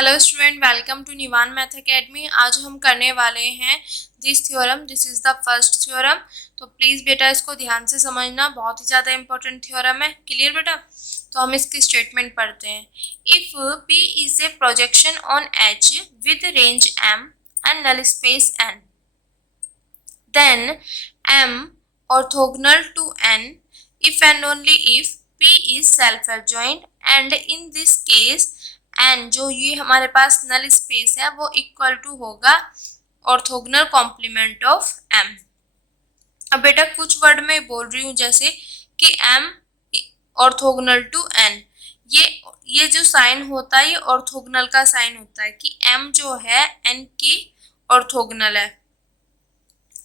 Hello student, welcome to Nivan math academy. आज हम करने वाले हैं this theorem. This is the first theorem. तो प्लीज बेटा इसको ध्यान से समझना, बहुत ही ज्यादा इंपॉर्टेंट थ्योरम है। क्लियर बेटा? तो हम इसकी स्टेटमेंट पढ़ते हैं। If P is a projection on H with range M and null space N, then M orthogonal to N if and only if P is self adjoint, and in this case N जो ये हमारे पास नल space है वो equal to होगा orthogonal complement of M। अब बेटा कुछ word में बोल रही हूँ जैसे कि M ऑर्थोगोनल टू N, ये जो साइन होता है ये ऑर्थोगोनल का साइन होता है कि M जो है N की ऑर्थोगोनल है।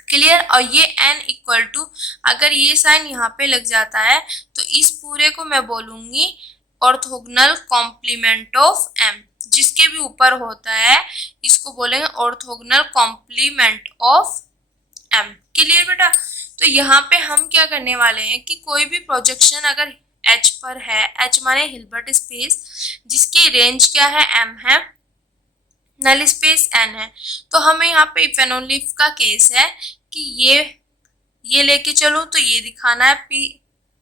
क्लियर? और ये n इक्वल टू, अगर ये साइन यहाँ पे लग जाता है तो इस पूरे को मैं बोलूंगी ऑर्थोगोनल कॉम्प्लीमेंट ऑफ m। जिसके भी ऊपर होता है इसको बोलेंगे orthogonal complement of m। Clear बेटा? तो यहाँ पे हम क्या करने वाले हैं कि कोई भी प्रोजेक्शन अगर h पर है, h माने हिल्बर्ट स्पेस, जिसकी रेंज क्या है m है, नल स्पेस n है, तो हमें यहाँ पे इफ एंड ओनली इफ का केस है कि ये लेके चलो तो ये दिखाना है P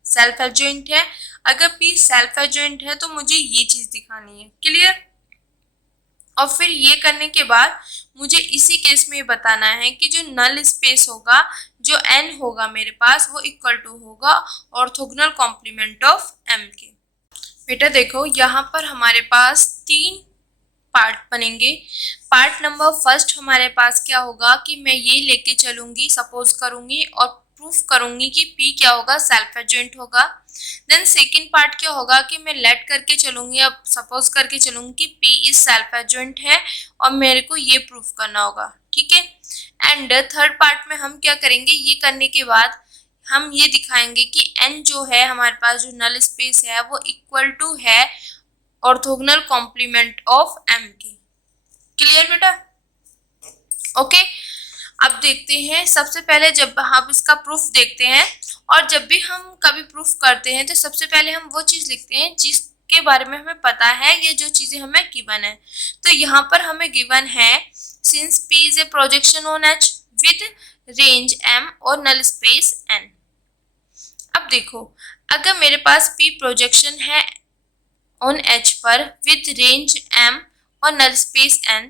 सेल्फ एडजॉइंट है। अगर P सेल्फ एडजॉइंट है तो मुझे ये चीज दिखानी है। क्लियर? और फिर ये करने के बाद मुझे इसी केस में बताना है कि जो नल स्पेस होगा, जो n होगा मेरे पास, वो इक्वल टू होगा ऑर्थोगोनल कॉम्प्लीमेंट ऑफ m के। बेटा देखो यहाँ पर हमारे पास तीन पार्ट बनेंगे। पार्ट नंबर फर्स्ट हमारे पास क्या होगा कि मैं ये लेके चलूंगी, सपोज करूंगी और प्रूफ करूंगी कि P क्या होगा, सेल्फ एडजॉइंट होगा। देन सेकंड पार्ट क्या होगा कि मैं लेट करके चलूंगी, अब सपोज करके चलूंगी कि P इज सेल्फ एडजॉइंट है और मेरे को ये प्रूफ करना होगा। ठीक है? एंड थर्ड पार्ट में हम क्या करेंगे, ये करने के बाद हम ये दिखाएंगे कि n जो है हमारे पास जो नल स्पेस है वो इक्वल टू है ऑर्थोगोनल कॉम्प्लीमेंट ऑफ m की। क्लियर बेटा? ओके, अब देखते हैं। सबसे पहले जब हम इसका प्रूफ देखते हैं, और जब भी हम कभी प्रूफ करते हैं तो सबसे पहले हम वो चीज लिखते हैं जिसके बारे में हमें पता है, ये जो चीजें हमें गिवन है। तो यहाँ पर हमें गिवन है since P is a projection on H with range M और नल स्पेस N। अब देखो, अगर मेरे पास P प्रोजेक्शन है ऑन H पर विद रेंज M और नल स्पेस N,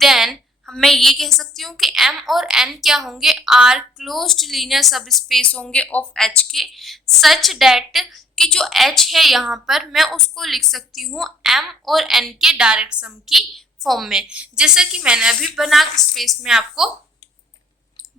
देन मैं ये कह सकती हूँ कि M और N क्या होंगे, आर क्लोज्ड लीनियर सब स्पेस होंगे ऑफ H के, सच डेट कि जो H है यहाँ पर मैं उसको लिख सकती हूँ M और N के डायरेक्ट सम की फॉर्म में। जैसा कि मैंने अभी बनाक स्पेस में आपको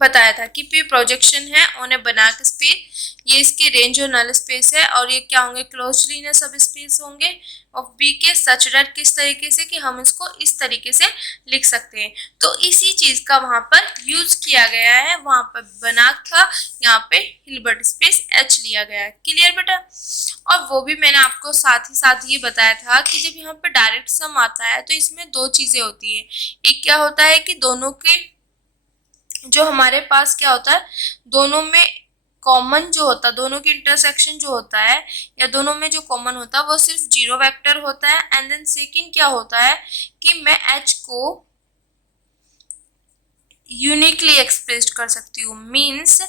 बताया था कि P प्रोजेक्शन है ऑन ए बनाक स्पेस, ये इसकी रेंज और नल स्पेस है, और ये क्या होंगे, क्लोज्ड लीनियर सब स्पेस होंगे ऑफ B के, सच दैट किस तरीके से कि हम इसको इस तरीके से लिख सकते हैं। तो इसी चीज का वहां पर यूज किया गया है, वहां पर बनाक था, यहाँ पे हिल्बर्ट स्पेस H लिया गया है। क्लियर बेटा? और वो भी मैंने आपको साथ ही साथ ये बताया था कि जब यहाँ पर डायरेक्ट सम आता है तो इसमें दो चीजें होती है। एक क्या होता है कि दोनों के जो हमारे पास क्या होता है, दोनों में कॉमन जो होता है, दोनों की इंटरसेक्शन जो होता है या दोनों में जो कॉमन होता है वो सिर्फ जीरो वेक्टर होता है। एंड देन सेकंड क्या होता है कि मैं H को यूनिकली एक्सप्रेस कर सकती हूँ। मीन्स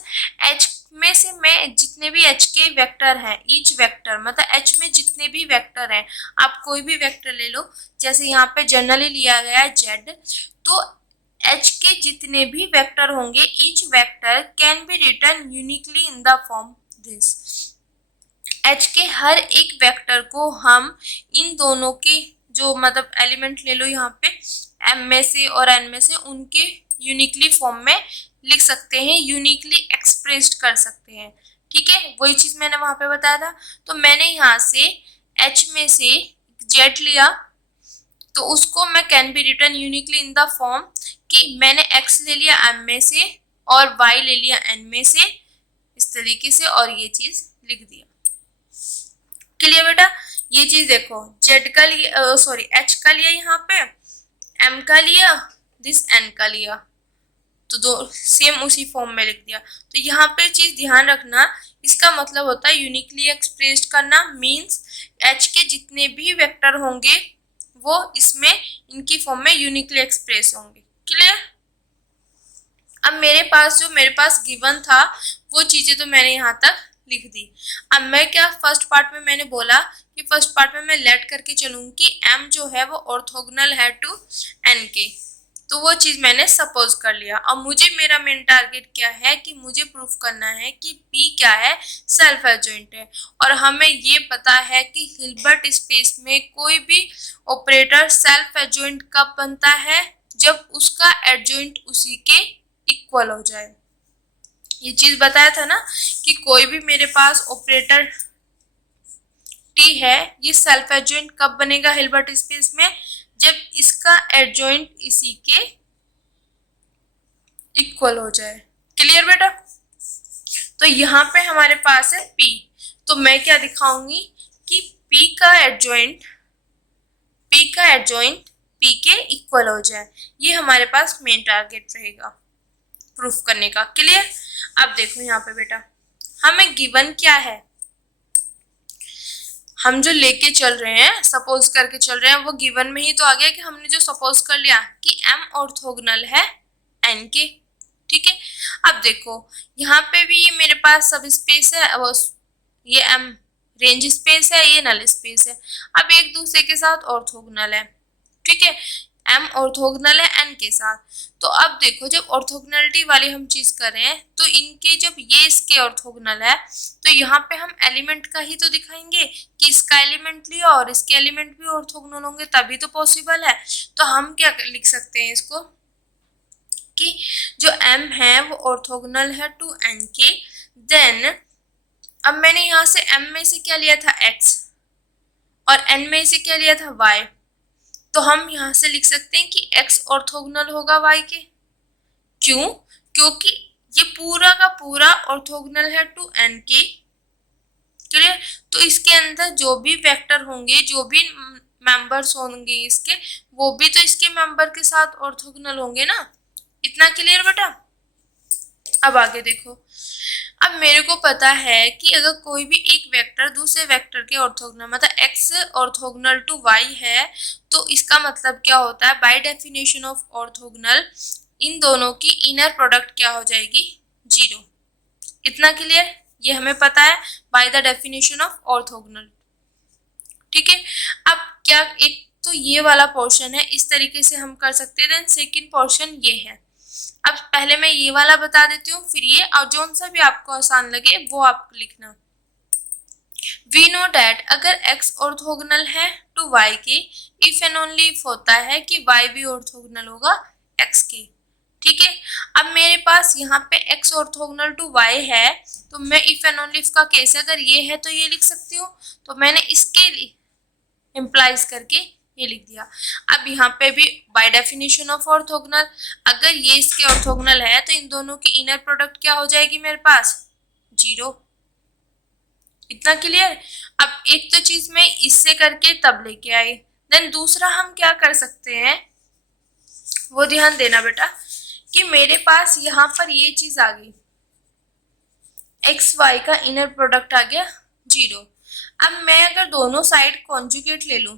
H में से मैं जितने भी H के वेक्टर हैं, ईच वेक्टर मतलब H में जितने भी वेक्टर हैं, आप कोई भी वेक्टर ले लो, जैसे यहाँ पे जनरली लिया गया है Z, तो H के जितने भी वेक्टर होंगे, each vector can be written uniquely in the form this. H के हर एक वेक्टर को हम इन दोनों के जो मतलब एलिमेंट ले लो यहाँ पे M में से और N में से, उनके यूनिकली फॉर्म में लिख सकते हैं, यूनिकली एक्सप्रेस्ड कर सकते हैं। ठीक है? वही चीज मैंने वहां पे बताया था। तो मैंने यहाँ से H में से Z लिया तो उसको मैं can be written uniquely in the form कि मैंने x ले लिया M में से और y ले लिया N में से, इस तरीके से, और ये चीज लिख दिया। क्लियर बेटा? ये चीज देखो, Z का लिया, H का लिया यहाँ पे, M का लिया, दिस N का लिया, तो दो सेम उसी फॉर्म में लिख दिया। तो यहाँ पे चीज ध्यान रखना, इसका मतलब होता है यूनिकली एक्सप्रेस्ड करना। मीन्स H के जितने भी वेक्टर होंगे वो इसमें इनकी फॉर्म में यूनिकली एक्सप्रेस होंगे। क्लियर? अब मेरे पास गिवन था वो चीजें तो मैंने यहाँ तक लिख दी। अब मैं क्या फर्स्ट पार्ट में मैंने बोला कि फर्स्ट पार्ट में मैं लेट करके चलूंगी कि m जो है वो ऑर्थोगोनल है टू n के, तो वो चीज मैंने सपोज कर लिया। अब मुझे मेरा मेन टारगेट क्या है कि मुझे प्रूफ करना है कि p क्या है, सेल्फ एडजॉइंट है। और हमें ये पता है कि हिल्बर्ट स्पेस में कोई भी ऑपरेटर सेल्फ एडजॉइंट कब बनता है, जब उसका एडजॉइंट उसी के इक्वल हो जाए। ये चीज बताया था ना कि कोई भी मेरे पास ऑपरेटर टी है, ये सेल्फ एडजॉइंट कब बनेगा हिल्बर्ट स्पेस में, जब इसका एडजॉइंट इसी के इक्वल हो जाए। क्लियर बेटा? तो यहाँ पे हमारे पास है P, तो मैं क्या दिखाऊंगी कि P का एडजॉइंट P के इक्वल हो जाए। ये हमारे पास मेन टारगेट रहेगा प्रूफ करने का। क्लियर? अब देखो यहाँ पे बेटा, हमें गिवन क्या है, हम जो लेके चल रहे हैं, सपोज करके चल रहे हैं, वो गिवन में ही तो आ गया कि हमने जो सपोज कर लिया कि m ऑर्थोगोनल है n के। ठीक है? अब देखो यहाँ पे भी ये मेरे पास सब स्पेस है, वो ये m रेंज स्पेस है, ये नल स्पेस है। अब एक दूसरे के साथ ऑर्थोगोनल है। ठीक है? m ऑर्थोगोनल है n के साथ। तो अब देखो जब ऑर्थोगोनलिटी वाली हम चीज कर रहे हैं, तो इनके जब ये इसके ऑर्थोगोनल है, तो यहाँ पे हम एलिमेंट का ही तो दिखाएंगे कि इसका एलिमेंट लिया और इसके एलिमेंट भी ऑर्थोगोनल होंगे, तभी तो पॉसिबल है। तो हम क्या लिख सकते हैं इसको कि जो m है वो ऑर्थोगोनल है टू n के। देन अब मैंने यहाँ से m में से क्या लिया था x और n में से क्या लिया था y, तो हम यहाँ से लिख सकते हैं कि x ऑर्थोगोनल होगा y के। क्यों? क्योंकि ये पूरा का पूरा ऑर्थोगोनल है टू n के। क्लियर? तो इसके अंदर जो भी वेक्टर होंगे, जो भी मेंबर्स होंगे इसके, वो भी तो इसके मेंबर के साथ ऑर्थोगोनल होंगे ना। इतना क्लियर बेटा? अब आगे देखो, अब मेरे को पता है कि अगर कोई भी एक वेक्टर दूसरे वेक्टर के ऑर्थोगोनल, मतलब x ऑर्थोगोनल टू y है, तो इसका मतलब क्या होता है, बाय डेफिनेशन ऑफ ऑर्थोगोनल इन दोनों की इनर प्रोडक्ट क्या हो जाएगी, 0। इतना क्लियर? ये हमें पता है by the definition of orthogonal. ठीक है? अब क्या, एक तो ये वाला पोर्शन है, इस तरीके से हम कर सकते हैं। देन सेकेंड पोर्शन ये है। अब पहले मैं ये वाला बता देती हूँ, फिर ये, और जोन सा भी आपको आसान लगे वो आप लिखना। वी नो डैट अगर x ऑर्थोगोनल है टू y के, इफ एंड ओनली इफ होता है कि y भी ऑर्थोगोनल होगा x के। ठीक है? अब मेरे पास यहाँ पे x ऑर्थोगोनल टू y है, तो मैं इफ एंड ओनली इफ का केस अगर ये है तो ये लिख सकती हूँ, तो मैंने इसके लिए इम्प्लाइज करके ये लिख दिया। अब यहाँ पे भी बाय डेफिनेशन ऑफ ऑर्थोगोनल, अगर ये इसके ऑर्थोगोनल है तो इन दोनों की इनर प्रोडक्ट क्या हो जाएगी मेरे पास, 0। इतना क्लियर? अब एक तो चीज मैं इससे करके तब लेके आई, देन दूसरा हम क्या कर सकते हैं वो ध्यान देना बेटा, कि मेरे पास यहाँ पर ये चीज आ गई, एक्स वाई का इनर प्रोडक्ट आ गया 0। अब मैं अगर दोनों साइड कॉन्जुगेट ले लूं,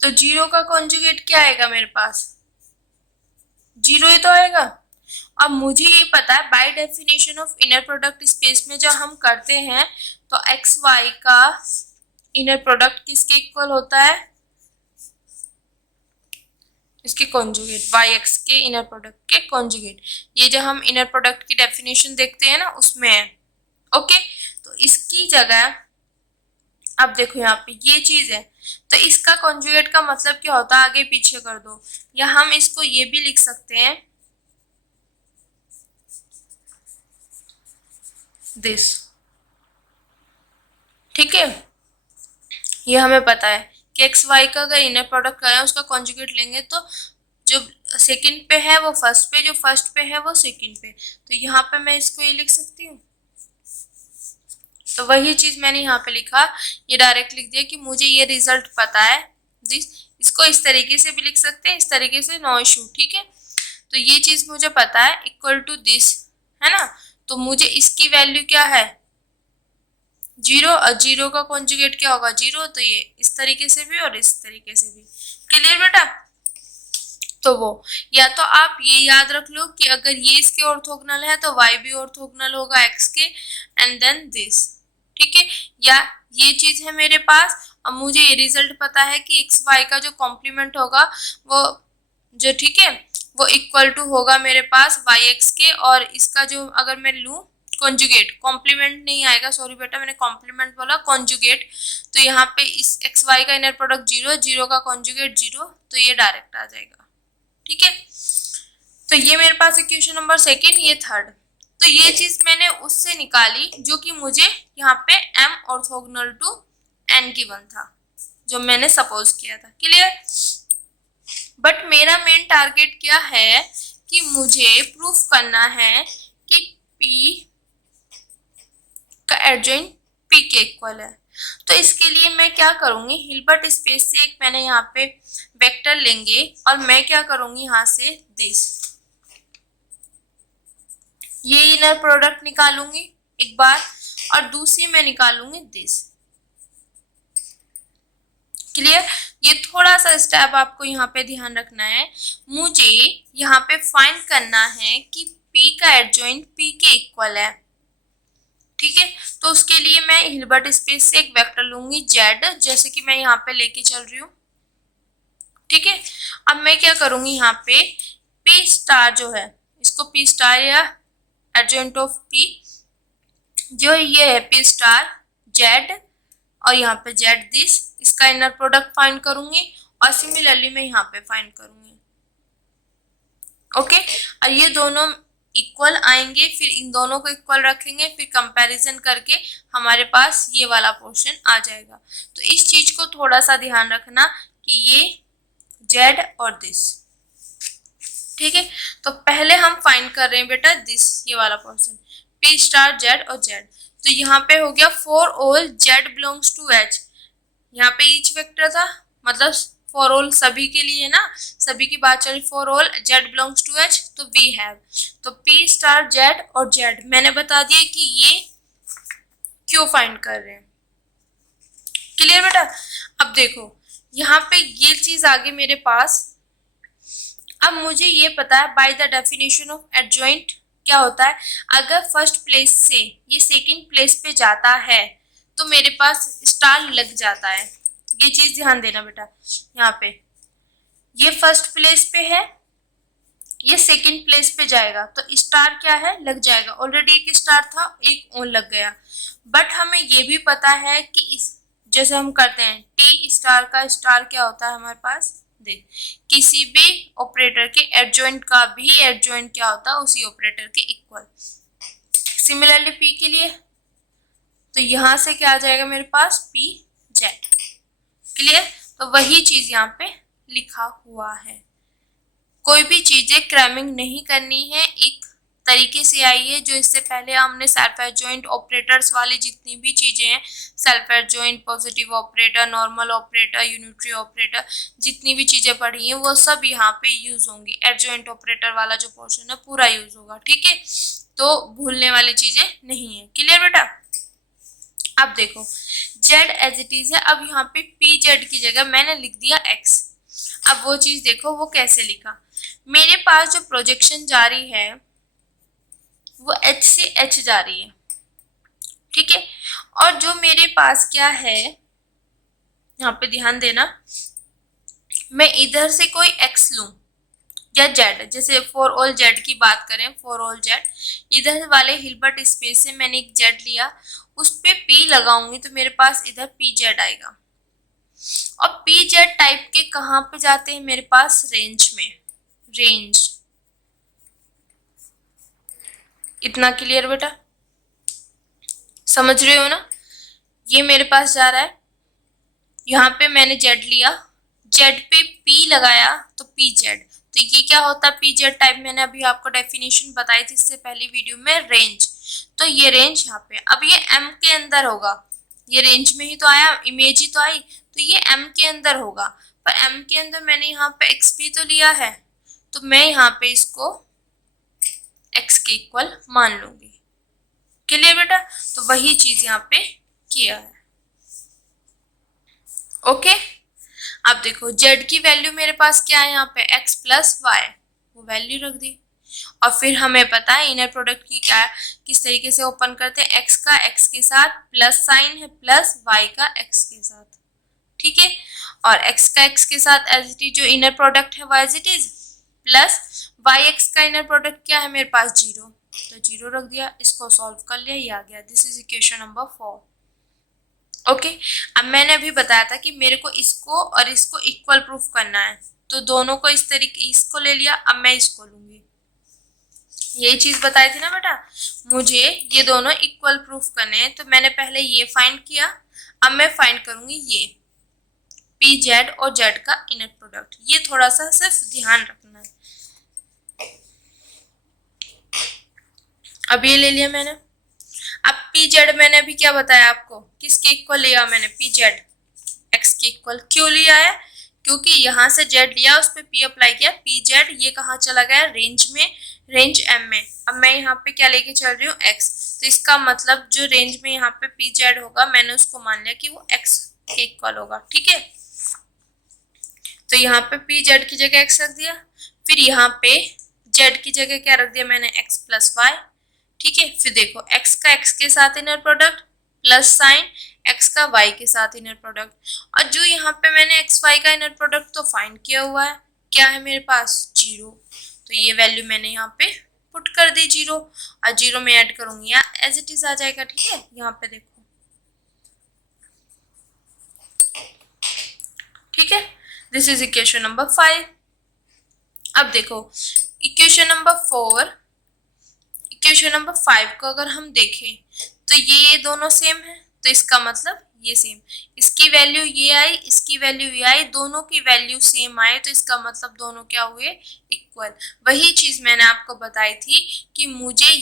तो 0 का कॉन्जुगेट क्या आएगा मेरे पास, 0 ही तो आएगा। अब मुझे ये पता है bye definition of inner product space में जब हम करते हैं तो एक्स वाई का इनर प्रोडक्ट किसके इक्वल होता है, इसके कॉन्जुगेट, वाई एक्स के इनर प्रोडक्ट के कॉन्जुगेट। ये जब हम इनर प्रोडक्ट की डेफिनेशन देखते हैं ना उसमें है। ओके, तो इसकी जगह अब देखो यहाँ पे ये चीज है, तो इसका कॉन्जुगेट का मतलब क्या होता है, आगे पीछे कर दो, या हम इसको ये भी लिख सकते हैं दिस। ठीक है? ये हमें पता है कि एक्स वाई का अगर इनर प्रोडक्ट करें उसका कॉन्जुगेट लेंगे तो जो सेकंड पे है वो फर्स्ट पे, जो फर्स्ट पे है वो सेकंड पे, तो यहाँ पे मैं इसको ये लिख सकती हूँ। तो वही चीज मैंने यहाँ पे लिखा, ये डायरेक्ट लिख दिया कि मुझे ये रिजल्ट पता है दिस। इसको इस तरीके से भी लिख सकते हैं, इस तरीके से, नो इशू। ठीक है? तो ये चीज मुझे पता है इक्वल टू दिस, है ना, तो मुझे इसकी वैल्यू क्या है, जीरो, और जीरो का कॉन्जुगेट क्या होगा? जीरो। तो ये इस तरीके से भी और इस तरीके से भी। क्लियर बेटा? तो वो या तो आप ये याद रख लो कि अगर ये इसके ऑर्थोगोनल है तो y भी ऑर्थोगोनल होगा x के, एंड देन दिस। ठीक है, या ये चीज है मेरे पास। अब मुझे ये रिजल्ट पता है कि एक्स वाई का जो कॉम्प्लीमेंट होगा वो जो, ठीक है, वो इक्वल टू होगा मेरे पास वाई एक्स के, और इसका जो अगर मैं लूँ कॉन्जुगेट, कॉम्प्लीमेंट नहीं आएगा, सॉरी बेटा मैंने कॉम्प्लीमेंट बोला, कॉन्जुगेट। तो यहाँ पे इस एक्स वाई का इनर प्रोडक्ट जीरो, जीरो का कॉन्जुगेट जीरो, तो ये डायरेक्ट आ जाएगा। ठीक है, तो ये मेरे पास है क्वेश्चन नंबर सेकेंड। ये थर्ड। तो ये चीज मैंने उससे निकाली जो कि मुझे यहाँ पे m orthogonal to n given था, जो मैंने सपोज किया था। क्लियर? बट मेरा मेन टारगेट क्या है कि मुझे प्रूफ करना है कि p का एडजॉइंट p के इक्वल है। तो इसके लिए मैं क्या करूंगी, हिल्बर्ट स्पेस से एक मैंने यहाँ पे वेक्टर लेंगे, और मैं क्या करूंगी यहाँ से दिस, ये इनर प्रोडक्ट निकालूंगी एक बार, और दूसरी मैं निकालूंगी दिस। क्लियर? ये थोड़ा सा स्टेप आपको यहाँ पे ध्यान रखना है। मुझे यहाँ पे फाइंड करना है कि P का एडजॉइंट P के इक्वल है। ठीक है, तो उसके लिए मैं हिल्बर्ट स्पेस से एक वेक्टर लूंगी Z, जैसे कि मैं यहाँ पे लेके चल रही हूँ। ठीक है, अब मैं क्या करूंगी, यहाँ पे P स्टार जो है, इसको P स्टार या एडजॉइंट ऑफ P जो ये है P स्टार Z, और यहाँ पे Z दिस, इसका इनर प्रोडक्ट फाइंड करूंगी, और सिमिलरली मैं यहाँ पे फाइंड करूंगी। ओके, और ये दोनों इक्वल आएंगे, फिर इन दोनों को इक्वल रखेंगे, फिर कंपैरिजन करके हमारे पास ये वाला पोर्शन आ जाएगा। तो इस चीज को थोड़ा सा ध्यान रखना कि ये Z और दिस। ठीक है, तो पहले हम फाइंड कर रहे हैं बेटा दिस, ये वाला पोर्शन P स्टार Z और Z। तो यहाँ पे हो गया for all Z belongs to H, यहाँ पे ईच वेक्टर था, मतलब फॉर ऑल सभी के लिए ना, सभी की बात चल रही, for all Z belongs to H, तो वी हैव, तो P स्टार Z और Z मैंने बता दिया कि ये क्यों फाइंड कर रहे हैं। क्लियर बेटा? अब देखो यहाँ पे ये चीज आ गई मेरे पास। अब मुझे ये पता है by the definition of adjoint क्या होता है, अगर फर्स्ट प्लेस से ये सेकंड प्लेस पे जाता है तो मेरे पास स्टार लग जाता है। ये चीज ध्यान देना बेटा, यहाँ पे ये फर्स्ट प्लेस पे है, ये सेकंड प्लेस पे जाएगा तो स्टार क्या है, लग जाएगा। ऑलरेडी एक स्टार था, एक और लग गया। बट हमें ये भी पता है कि इस जैसे हम करते हैं टी स्टार का स्टार क्या होता है हमारे पास, देख किसी भी ऑपरेटर के एडजॉइंट का भी एडजॉइंट क्या होता है, उसी ऑपरेटर के इक्वल। सिमिलरली पी के लिए तो यहां से क्या आ जाएगा मेरे पास पी जेड। क्लियर? तो वही चीज यहाँ पे लिखा हुआ है। कोई भी चीजें क्रैमिंग नहीं करनी है, एक तरीके से आई है। जो इससे पहले हमने सेल्फ एडजॉइंट ऑपरेटर्स वाली जितनी भी चीजें हैं, self adjoint, positive operator, normal operator, unitary operator, जितनी भी चीजें पढ़ी हैं वो सब यहाँ पे यूज होंगी। एडजॉइंट ऑपरेटर वाला जो पोर्शन है पूरा यूज होगा। ठीक है, तो भूलने वाली चीजें नहीं है। क्लियर बेटा? अब देखो z एज इट इज है, अब यहाँ पे पी जेड की जगह मैंने लिख दिया x। अब वो चीज देखो वो कैसे लिखा, मेरे पास जो प्रोजेक्शन जा रही है वो h से h जा रही है। ठीक है, और जो मेरे पास क्या है, यहाँ पे ध्यान देना, मैं इधर से कोई x लूं या z, जैसे फॉर ऑल z की बात करें, फॉर ऑल z, इधर वाले हिल्बर्ट स्पेस से मैंने एक z लिया, उस पे p लगाऊंगी तो मेरे पास इधर पी जेड आएगा। और पी जेड टाइप के कहाँ पे जाते हैं मेरे पास, रेंज में, रेंज। इतना क्लियर बेटा? समझ रहे हो ना? ये मेरे पास जा रहा है, यहाँ पे मैंने जेड लिया, जेड पे पी लगाया तो पी जेड, तो ये क्या होता है पी जेड टाइप। मैंने अभी आपको डेफिनेशन बताई थी इससे पहली वीडियो में, रेंज। तो ये रेंज यहाँ पे, अब ये एम के अंदर होगा, ये रेंज में ही तो आया, इमेज ही तो आई, तो ये एम के अंदर होगा। पर एम के अंदर मैंने यहाँ पे एक्स पी तो लिया है, तो मैं यहाँ पे इसको एक्स के इक्वल मान लूंगी। क्लियर बेटा? तो वही चीज यहाँ पे किया है। ओके, अब देखो z की वैल्यू मेरे पास क्या है यहाँ पे x प्लस वाई, वो वैल्यू रख दी। और फिर हमें पता है इनर प्रोडक्ट की क्या, किस तरीके से ओपन करते हैं, x का x के साथ प्लस साइन है, प्लस y का x के साथ, ठीक है। और x का x के साथ एज इट इज जो इनर प्रोडक्ट है वो as it is, plus yx का इनर प्रोडक्ट क्या है मेरे पास, जीरो, तो जीरो रख दिया। इसको सॉल्व कर लिया, ये आ गया। This is equation number 4। Okay, अब मैंने अभी बताया था कि मेरे को इसको और इसको इक्वल प्रूफ करना है, तो दोनों को इस तरीके, इसको ले लिया, अब मैं इसको लूंगी। यही चीज बताई थी ना बेटा, मुझे ये दोनों इक्वल प्रूफ करने हैं, तो मैंने पहले ये फाइंड किया, अब मैं फाइंड करूंगी ये पी जेड और जेड का इनर प्रोडक्ट। ये थोड़ा सा सिर्फ ध्यान रखना है। अब ये ले लिया मैंने। अब पी जेड मैंने अभी क्या बताया आपको, किसके इक्वल लिया मैंने, पी जेड एक्स के इक्वल। क्यों लिया है, क्योंकि यहाँ से जेड लिया, उस पर पी अप्लाई किया, पी जेड ये कहाँ चला गया, रेंज में, रेंज एम में। अब मैं यहाँ पे क्या लेके चल रही हूँ, एक्स, तो इसका मतलब जो रेंज में यहाँ पे पी जेड होगा, मैंने उसको मान लिया कि वो एक्स के इक्वल होगा, ठीक है। तो यहाँ पे पी जेड की जगह एक्स रख दिया, फिर यहाँ पे जेड की जगह क्या रख दिया मैंने, एक्स प्लस वाई, ठीक है। फिर देखो x का x के साथ inner product plus sign x का y के साथ इनर प्रोडक्ट, और जो यहाँ पे मैंने x y का इनर प्रोडक्ट तो फाइंड किया हुआ है, क्या है मेरे पास, जीरो, तो ये वैल्यू मैंने यहाँ पे पुट कर दी जीरो, और जीरो में ऐड करूंगी या एज इट इज आ जाएगा, ठीक है। यहाँ पे देखो, ठीक है, दिस इज इक्वेशन नंबर 5। अब देखो इक्वेशन नंबर 4, इक्वेशन नंबर 5 को अगर हम देखें तो ये दोनों सेम है, तो इसका मतलब ये सेम, इसकी वैल्यू ये आई, इसकी वैल्यू ये आई, दोनों की वैल्यू सेम आए, तो इसका मतलब दोनों क्या हुए, इक्वल। वही चीज मैंने आपको बताई थी कि मुझे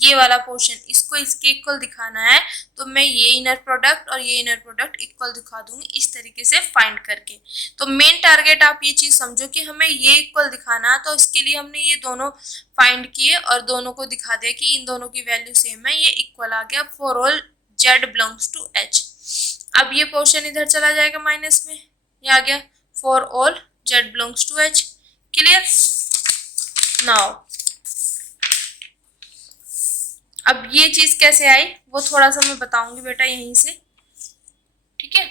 ये वाला पोर्शन, इसको इसके इक्वल दिखाना है, तो मैं ये इनर प्रोडक्ट और ये इनर प्रोडक्ट इक्वल दिखा दूंगी इस तरीके से फाइंड करके। तो मेन टारगेट आप ये चीज समझो कि हमें ये इक्वल दिखाना है, तो इसके लिए हमने ये दोनों फाइंड किए और दोनों को दिखा दिया कि इन दोनों की वैल्यू सेम है, ये इक्वल आ गया for all z belongs to h। अब ये पोर्शन इधर चला जाएगा माइनस में, ये आ गया for all z belongs to h। Clear, now अब ये चीज कैसे आई वो थोड़ा सा मैं बताऊंगी बेटा यहीं से, ठीक है।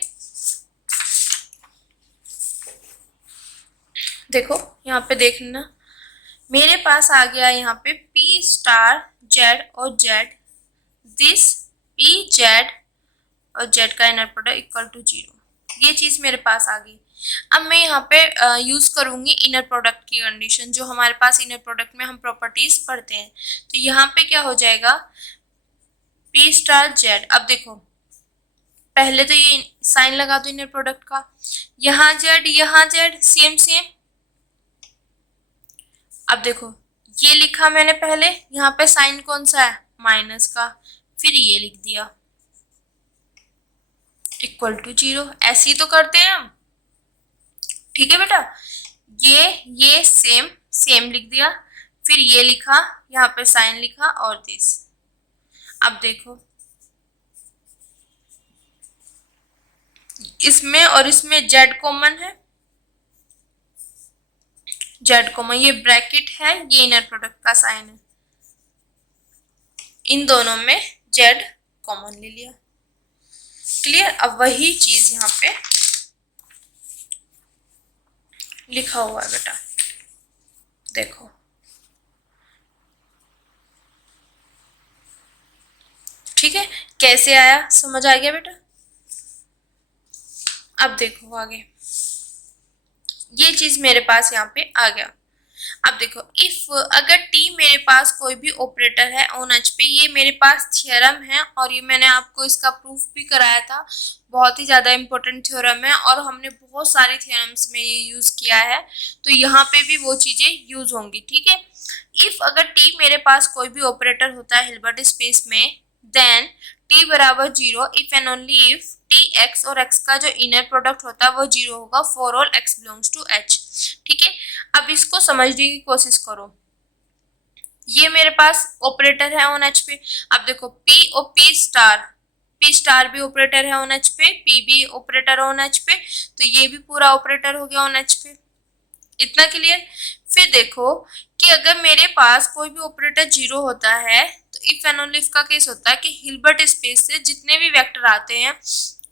देखो यहाँ पे देखना, मेरे पास आ गया यहाँ पे p स्टार z और z, दिस p z और z का inner product equal to zero, ये चीज मेरे पास आ गई। अब मैं यहाँ पे यूज करूंगी इनर प्रोडक्ट की कंडीशन, जो हमारे पास इनर प्रोडक्ट में हम प्रॉपर्टीज पढ़ते हैं। तो यहाँ पे क्या हो जाएगा, p स्टार z। अब देखो पहले तो ये साइन लगा दो इनर प्रोडक्ट का, यहाँ z सेम सेम। अब देखो ये लिखा मैंने पहले, यहाँ पे साइन कौन सा है, माइनस का, फिर ये लिख दिया इक्वल टू जीरो। ऐसे ही तो करते हैं हम, ठीक है बेटा। ये सेम सेम लिख दिया, फिर ये लिखा, यहाँ पे साइन लिखा और दिस। अब देखो इसमें और इसमें z कॉमन है, z कॉमन, ये ब्रैकेट है, ये इनर प्रोडक्ट का साइन है, इन दोनों में z कॉमन ले लिया। क्लियर, अब वही चीज यहाँ पे लिखा हुआ है बेटा, देखो ठीक है। कैसे आया समझ आ गया बेटा। अब देखो आगे, ये चीज मेरे पास यहाँ पे आ गया। अब देखो इफ अगर t मेरे पास कोई भी ऑपरेटर है ऑन h पे, ये मेरे पास थ्योरम है और ये मैंने आपको इसका प्रूफ भी कराया था, बहुत ही ज्यादा इंपॉर्टेंट थ्योरम है और हमने बहुत सारे थ्योरम्स में ये यूज किया है, तो यहाँ पे भी वो चीजें यूज होंगी, ठीक है। इफ अगर t मेरे पास कोई भी ऑपरेटर होता है हिल्बर्ट स्पेस में, देन t बराबर zero if and only if t x और x का जो इनर प्रोडक्ट होता है वो जीरो होगा for all x belongs to h, ठीक है। अब इसको समझने की कोशिश करो, ये मेरे पास ऑपरेटर है ऑन h पे। अब देखो p और p स्टार, पी स्टार भी ऑपरेटर है ऑन एच पे, पी भी ऑपरेटर ऑन एच पे, तो ये भी पूरा ऑपरेटर हो गया ऑन एच पे। इतना क्लियर। फिर देखो कि अगर मेरे पास कोई भी ऑपरेटर जीरो होता है तो इफ एंड ओनली इफ का केस होता है कि हिल्बर्ट स्पेस से जितने भी वेक्टर आते हैं,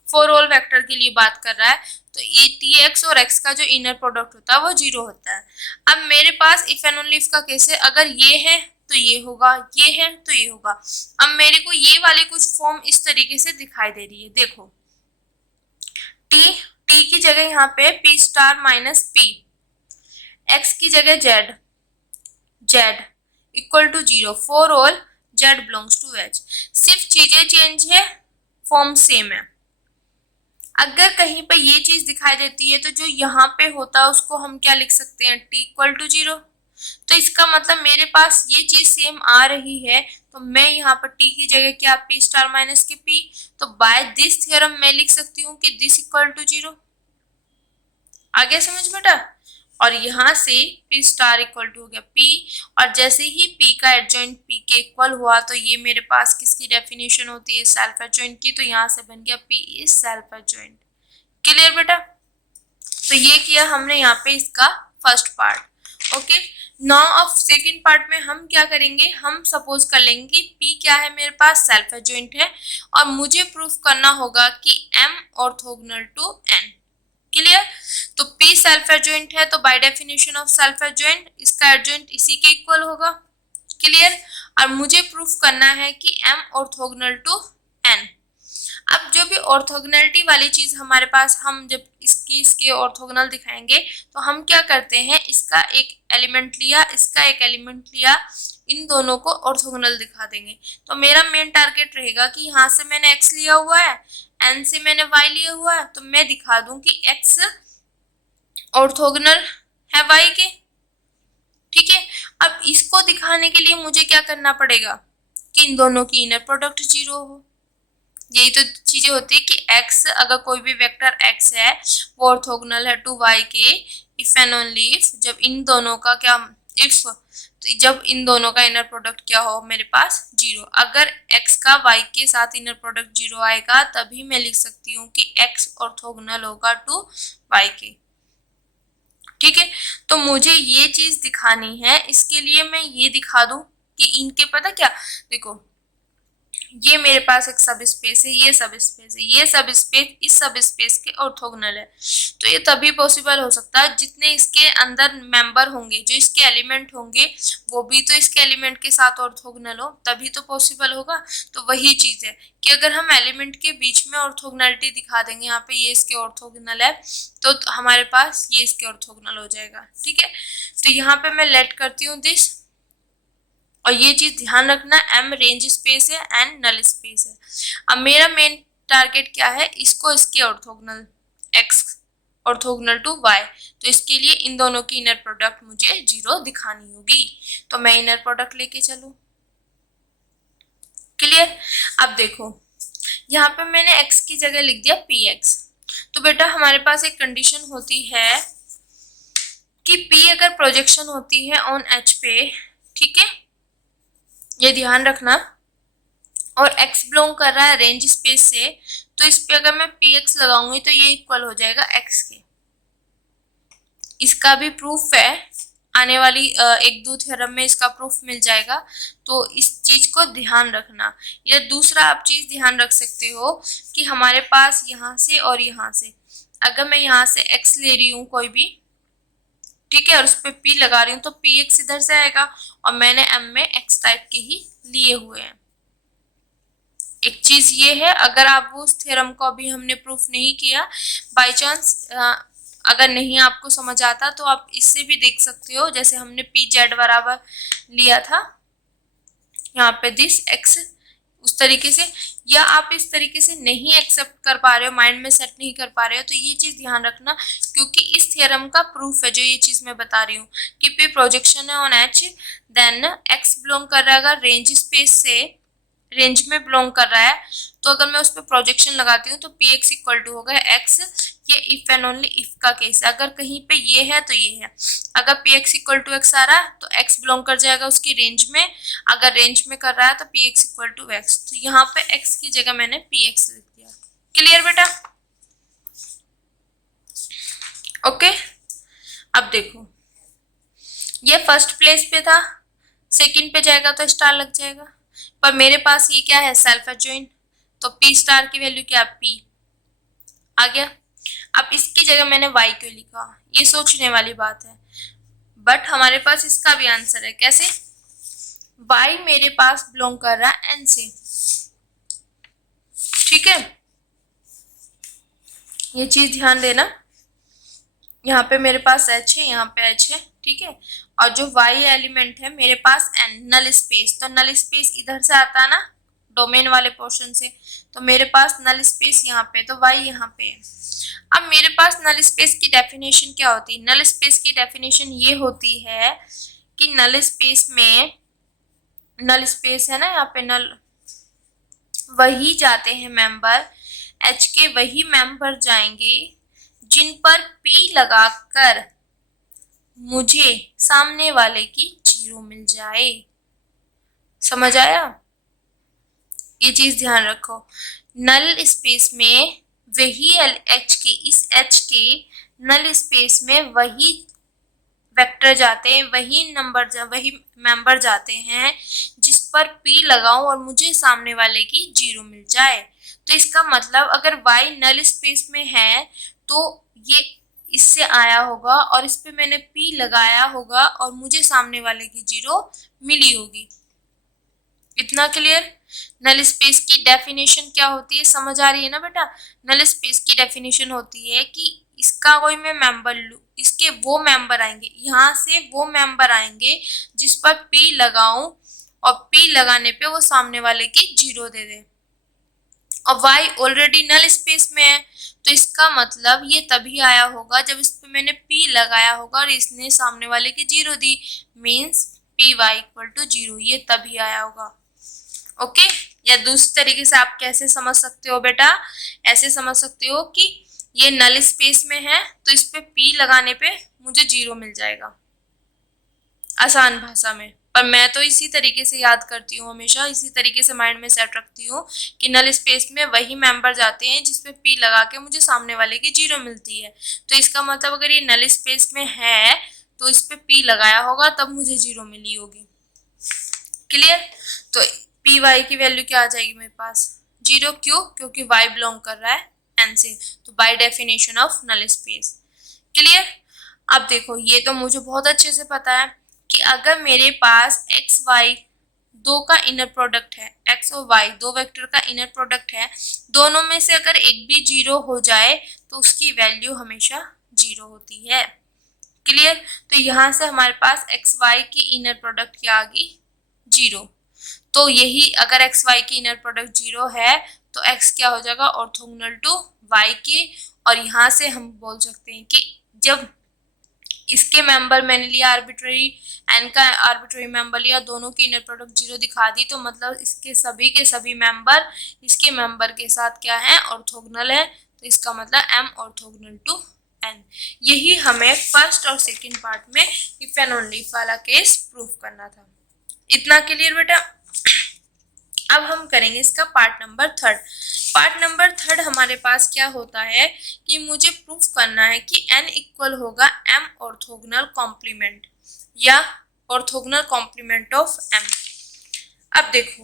फॉर ऑल वेक्टर के लिए बात कर रहा है, तो ये टी एक्स और एक्स का जो इनर प्रोडक्ट होता है वो जीरो होता है। अब मेरे पास इफ एंड ओनली इफ का केस है, अगर ये है तो ये होगा, ये है तो ये होगा। अब मेरे को ये वाली कुछ फॉर्म इस तरीके से दिखाई दे रही है। देखो टी, टी की जगह यहाँ पे P star minus P, X की जगह Z, Z equal to zero for all Z belongs to H. सिर्फ चीजें चेंज है, फॉर्म सेम है। अगर कहीं पर ये चीज दिखाई देती है तो जो यहाँ पे होता है उसको हम क्या लिख सकते हैं, टी इक्वल टू जीरो। तो इसका मतलब मेरे पास ये चीज सेम आ रही है, तो मैं यहाँ पर टी की जगह क्या, पी स्टार माइनस के पी, तो बाय दिस थ्योरम मैं लिख सकती हूँ कि दिस इक्वल टू जीरो। आगे समझ बेटा। और यहाँ से पी स्टार इक्वल टू हो गया पी, और जैसे ही पी का एडजॉइंट पी के इक्वल हुआ तो ये मेरे पास किसकी डेफिनेशन होती है, सेल्फ एडजॉइंट की, तो यहाँ से बन गया P is self adjoint. Clear बेटा। तो ये किया हमने यहाँ पे इसका फर्स्ट पार्ट। ओके, नाउ अब सेकंड पार्ट में हम क्या करेंगे, हम सपोज कर लेंगे कि पी क्या है, मेरे पास सेल्फ एडजॉइंट है और मुझे प्रूफ करना होगा कि M orthogonal to N. Clear. तो P सेल्फ एडजॉइंट है तो by definition of self adjoint इसका एडजॉइंट इसी के इक्वल होगा। क्लियर। और मुझे प्रूफ करना है कि M ऑर्थोगोनल टू N। अब जो भी ऑर्थोगोनलिटी वाली चीज हमारे पास, हम जब इसके ऑर्थोगोनल दिखाएंगे तो हम क्या करते हैं, इसका एक एलिमेंट लिया, इसका एक एलिमेंट लिया, इन दोनों को ऑर्थोगोनल दिखा देंगे। तो मेरा मेन टारगेट रहेगा कि यहाँ से मैंने x लिया हुआ है, n से मैंने y लिया हुआ है, तो मैं दिखा दूं कि x ऑर्थोगोनल है y के। ठीक है। अब इसको दिखाने के लिए मुझे क्या करना पड़ेगा कि इन दोनों की इनर प्रोडक्ट जीरो हो। यही तो चीजें होती है कि x, अगर कोई भी वेक्टर x है वो ऑर्थोगोनल है टू y के, इफ एंड ओनली इफ जब इन दोनों का क्या, इफ तो जब इन दोनों का इनर प्रोडक्ट क्या हो मेरे पास जीरो। अगर x का y के साथ इनर प्रोडक्ट जीरो आएगा तभी मैं लिख सकती हूँ कि x ऑर्थोगोनल होगा टू y के। ठीक है। तो मुझे ये चीज दिखानी है, इसके लिए मैं ये दिखा दूं कि इनके, पता क्या, देखो ये मेरे पास एक सब स्पेस है, ये सब स्पेस है, ये सब स्पेस इस सब स्पेस के ऑर्थोगोनल है। तो ये तभी पॉसिबल हो सकता है जितने इसके अंदर मेंबर होंगे, जो इसके एलिमेंट होंगे वो भी तो इसके एलिमेंट के साथ ऑर्थोगोनल हो, तभी तो पॉसिबल होगा। तो वही चीज है कि अगर हम एलिमेंट के बीच में ऑर्थोगोनलिटी दिखा देंगे, यहाँ पे ये इसके ऑर्थोगोनल है तो हमारे पास ये इसके ऑर्थोगोनल हो जाएगा। ठीक है। तो यहाँ पे मैं लेट करती हूँ दिस, और ये चीज ध्यान रखना, M रेंज स्पेस है, N नल स्पेस है। अब मेरा मेन टारगेट क्या है, इसको इसके orthogonal X orthogonal to Y, तो इसके लिए इन दोनों की इनर प्रोडक्ट मुझे जीरो दिखानी होगी। तो मैं इनर प्रोडक्ट लेके चलूं। क्लियर। अब देखो यहाँ पे मैंने X की जगह लिख दिया PX। तो बेटा हमारे पास एक कंडीशन होती है कि P अगर प्रोजेक्शन होती है ऑन H पे, ठीक है, ये ध्यान रखना, और x बिलोंग कर रहा है रेंज स्पेस से, तो इस पे अगर मैं px लगाऊंगी तो ये इक्वल हो जाएगा x के। इसका भी प्रूफ है, आने वाली एक दो थ्योरम में इसका प्रूफ मिल जाएगा। तो इस चीज को ध्यान रखना। या दूसरा आप चीज ध्यान रख सकते हो कि हमारे पास यहाँ से और यहाँ से, अगर मैं यहाँ से x ले रही हूँ कोई भी, ठीक है, और उस पर P लगा रही हूँ तो PX इधर से आएगा, और मैंने M में X टाइप के ही लिए हुए हैं। एक चीज ये है, अगर आप वो उस थ्योरम को अभी हमने प्रूफ नहीं किया, बाय चांस अगर नहीं आपको समझ आता तो आप इससे भी देख सकते हो, जैसे हमने PZ बराबर लिया था यहाँ पे दिस X उस तरीके से, या आप इस तरीके से नहीं एक्सेप्ट कर पा रहे हो, माइंड में सेट नहीं कर पा रहे हो, तो ये चीज ध्यान रखना, क्योंकि इस थ्योरम का प्रूफ है जो ये चीज मैं बता रही हूँ कि P प्रोजेक्शन है on H, then X belong कर रहेगा रेंज स्पेस से, रेंज में बिलोंग कर रहा है, तो अगर मैं उस पर प्रोजेक्शन लगाती हूँ तो पी एक्स इक्वल टू होगा एक्स। ये इफ एंड ओनली इफ का केस है, अगर कहीं पे ये है तो ये है। अगर P x equal to x आ रहा है तो एक्स बिलोंग कर जाएगा उसकी रेंज में, अगर रेंज में कर रहा है तो P x equal to X. तो यहाँ पे एक्स की जगह मैंने पी एक्स लिख दिया। क्लियर बेटा? ओके, अब देखो ये फर्स्ट प्लेस पे था, सेकंड पे जाएगा तो स्टार लग जाएगा, पर मेरे पास ये क्या है, सेल्फ एडजॉइंट, तो पी स्टार की वैल्यू क्या, पी आ गया। अब इसकी जगह मैंने वाई क्यों लिखा, ये सोचने वाली बात है, बट हमारे पास इसका भी आंसर है। कैसे? वाई मेरे पास बिलोंग कर रहा है एन से, ठीक है, ये चीज ध्यान देना। यहाँ पे मेरे पास एच है, यहाँ पे एच है, ठीक है, और जो वाई एलिमेंट है मेरे पास एन, नल स्पेस, तो नल स्पेस इधर से आता है ना डोमेन वाले पोर्शन से, तो मेरे पास नल स्पेस यहाँ पे, तो वाई यहाँ पे है। अब मेरे पास नल स्पेस की डेफिनेशन क्या होती है? नल स्पेस की डेफिनेशन ये होती है कि नल स्पेस में, नल स्पेस है ना यहाँ पे, नल वही जाते हैं मेंबर, एच के वही मेंबर जाएंगे जिन पर पी लगाकर मुझे सामने वाले की जीरो मिल जाए। समझ आया? ये चीज ध्यान रखो, नल स्पेस में वही एच के, इस एच के नल स्पेस में वही वेक्टर जाते हैं, वही मेंबर जाते हैं जिस पर पी लगाऊं और मुझे सामने वाले की जीरो मिल जाए। तो इसका मतलब अगर वाई नल स्पेस में है तो ये इससे आया होगा और इस पे मैंने पी लगाया होगा और मुझे सामने वाले की जीरो मिली होगी। इतना क्लियर? नल स्पेस की डेफिनेशन क्या होती है, समझ आ रही है ना बेटा? नल स्पेस की डेफिनेशन होती है कि इसका कोई मैं मेंबर लूं, इसके वो मेंबर आएंगे, यहाँ से वो मेंबर आएंगे जिस पर पी लगाऊं और पी लगाने पे वो सामने वाले की जीरो दे दे, और y ऑलरेडी नल स्पेस में है, तो इसका मतलब ये तभी आया होगा जब इस पे मैंने p लगाया होगा और इसने सामने वाले की जीरो दी, means P Y equal to zero, ये तभी आया होगा। ओके, या दूसरी तरीके से आप कैसे समझ सकते हो बेटा, ऐसे समझ सकते हो कि ये नल स्पेस में है तो इस पे p लगाने पे मुझे जीरो मिल जाएगा, आसान भाषा में। पर मैं तो इसी तरीके से याद करती हूँ, हमेशा इसी तरीके से माइंड में सेट रखती हूँ कि नल स्पेस में वही मेंबर जाते हैं जिसपे पी लगा के मुझे सामने वाले की जीरो मिलती है। तो इसका मतलब अगर ये नल स्पेस में है तो इस पे पी लगाया होगा तब मुझे जीरो मिली होगी। क्लियर? तो पी वाई की वैल्यू क्या आ जाएगी मेरे पास, जीरो। क्यों? क्योंकि वाई बिलोंग कर रहा है एन से, तो by definition of null space. Clear? अब देखो ये तो मुझे बहुत अच्छे से पता है कि अगर मेरे पास एक्स वाई दो का इनर प्रोडक्ट है, एक्स और वाई दो वेक्टर का इनर प्रोडक्ट है, दोनों में से अगर एक भी जीरो हो जाए तो उसकी वैल्यू हमेशा जीरो होती है। क्लियर? तो यहाँ से हमारे पास एक्स वाई की इनर प्रोडक्ट क्या आ गई, जीरो। तो यही अगर एक्स वाई की इनर प्रोडक्ट जीरो है तो एक्स क्या हो जाएगा, ऑर्थोगोनल टू वाई के, और यहाँ से हम बोल सकते हैं कि जब इसके मेंबर मैंने लिया आर्बिट्ररी, एन का आर्बिट्ररी मेंबर लिया, दोनों की इनर प्रोडक्ट जीरो दिखा दी, तो मतलब इसके सभी के सभी मेंबर इसके मेंबर के साथ क्या है, ऑर्थोगोनल है, तो इसका मतलब एम ऑर्थोगोनल टू एन। यही हमें फर्स्ट और सेकंड पार्ट में इफ एंड ओनली इफ वाला केस प्रूफ करना था। इतना क्लियर बेटा? अब हम करेंगे इसका part number third. Part number third हमारे पास क्या होता है कि मुझे प्रूफ करना है कि n इक्वल होगा m ऑर्थोगोनल कॉम्प्लीमेंट या ऑर्थोगोनल कॉम्प्लीमेंट ऑफ m। अब देखो,